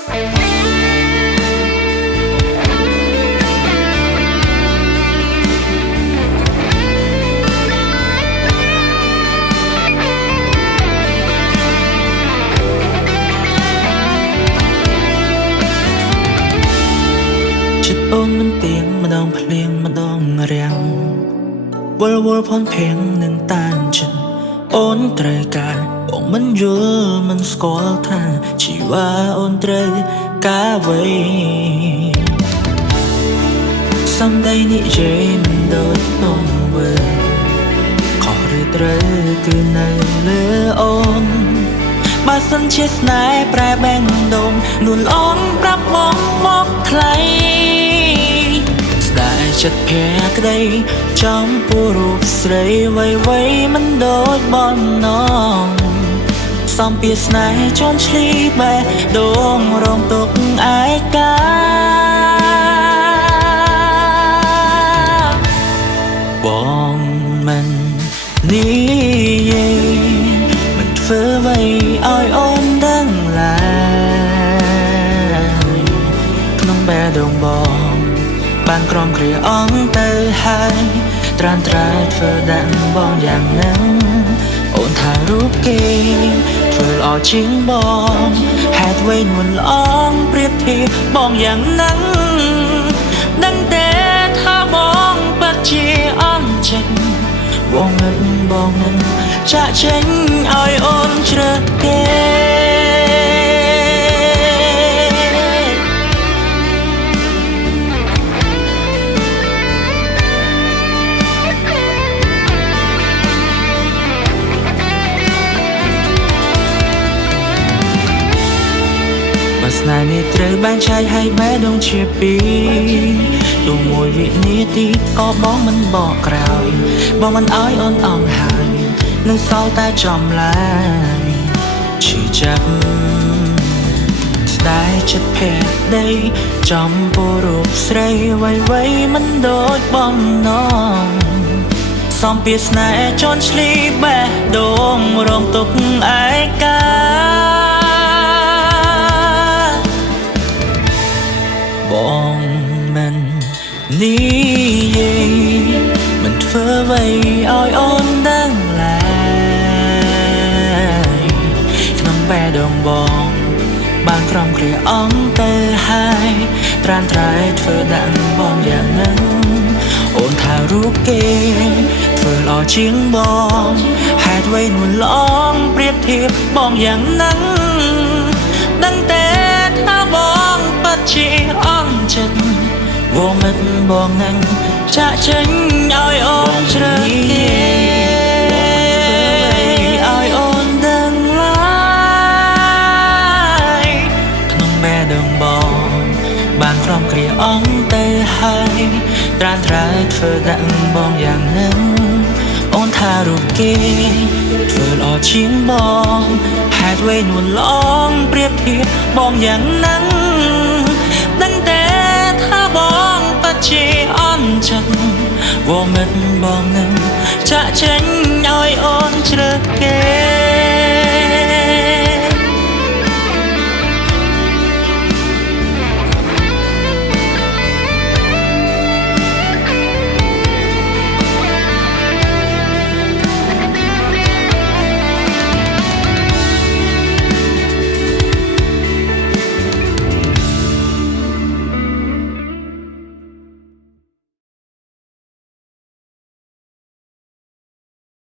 អូនមិនទៀងម្ដងភ្លៀងម្ដងរាំងវល់ផនភៀងនឹងតានចិត្តអូនត្រូវការបងមិនយល់មិនស្គាល់ថាជីវ៉ាអូនត្រូវការអ្វីសំដីនិយាយមិនដូចនំវើខុសឬត្រូវគឺនៅលើអូនបើសិនជាស្នេហ៍ប្រែបែងដងនួនអូនប្រាប់បងមកថ្លៃចិត្តភក្តីចំពោះរូបស្រីវ័យមិនដូចបំណងសំពាស្នេហ៍ជន់ឈ្លីបែដងរងទុកឯកាបងមិននិយាយមិនធ្វើអ្វីឲ្យអូនដឹងឡើយក្នុងបែដងបងបានក្រំគ្រាអងទៅហើយត្រានត្រើយធ្វើដាក់បងយ៉ាងហ្នឹងអូនថារូបគេធ្វើល្អជាងបងហេតុអ្វីនួនល្អងប្រៀបធៀបបងយ៉ាងហ្នឹងដឹងតែថាបងពិតជាអន់ចិត្តបងនឹងចាក់ចេញឲ្យអូនជ្រើសគេស្នេហ៍នេះត្រូវបែងចែកឲ្យបែដងជាពីរទូមួយវិនាទីក៏បងមិនបកក្រោយបងមិនឲ្យអូនអង្ហើយនឹងសល់តែចំឡាយឈឺចាប់ស្ដាយចិត្តភេទដីចំពោះរូបស្រីវ័យមិនដូចបំណងសំពាស្នេហ៍ជន់ឈ្លីបេះដូងរងទុកឯកាបងមិននិយាយមិនធ្វើអ្វីឲ្យអូនដឹងឡើយក្នុងបែដងបងបានក្រំគ្រាអងទៅហើយត្រានត្រើយធ្វើដាក់បងយ៉ាងហ្នឹងអូនថារូបគេធ្វើល្អជាងបងហេតុអ្វីនួនល្អងប្រៀបធៀបបងយ៉ាងហ្នឹងដឹងតែថាបងពិតជាអន់ចិត្តវងមិត្តបងនឹងចាក់ចេញឲ្យអូនជ្រើសគេឲ្យអូនដឹងឡើយក្នុងបែដងបងបានក្រំគ្រាអងទៅហើយត្រានត្រើយធ្វើដាក់បងយ៉ាងហ្នឹងអូនថារូបគេធ្វើល្អជាងបងហេតុអ្វីនួនល្អងប្រៀបធៀបបងយ៉ាងហ្នឹងដឹងតែថាបងពិតជាអន់ចិត្តវងមិត្តបងនឹងចាក់ចេញឲ្យអូនជ្រើសគេ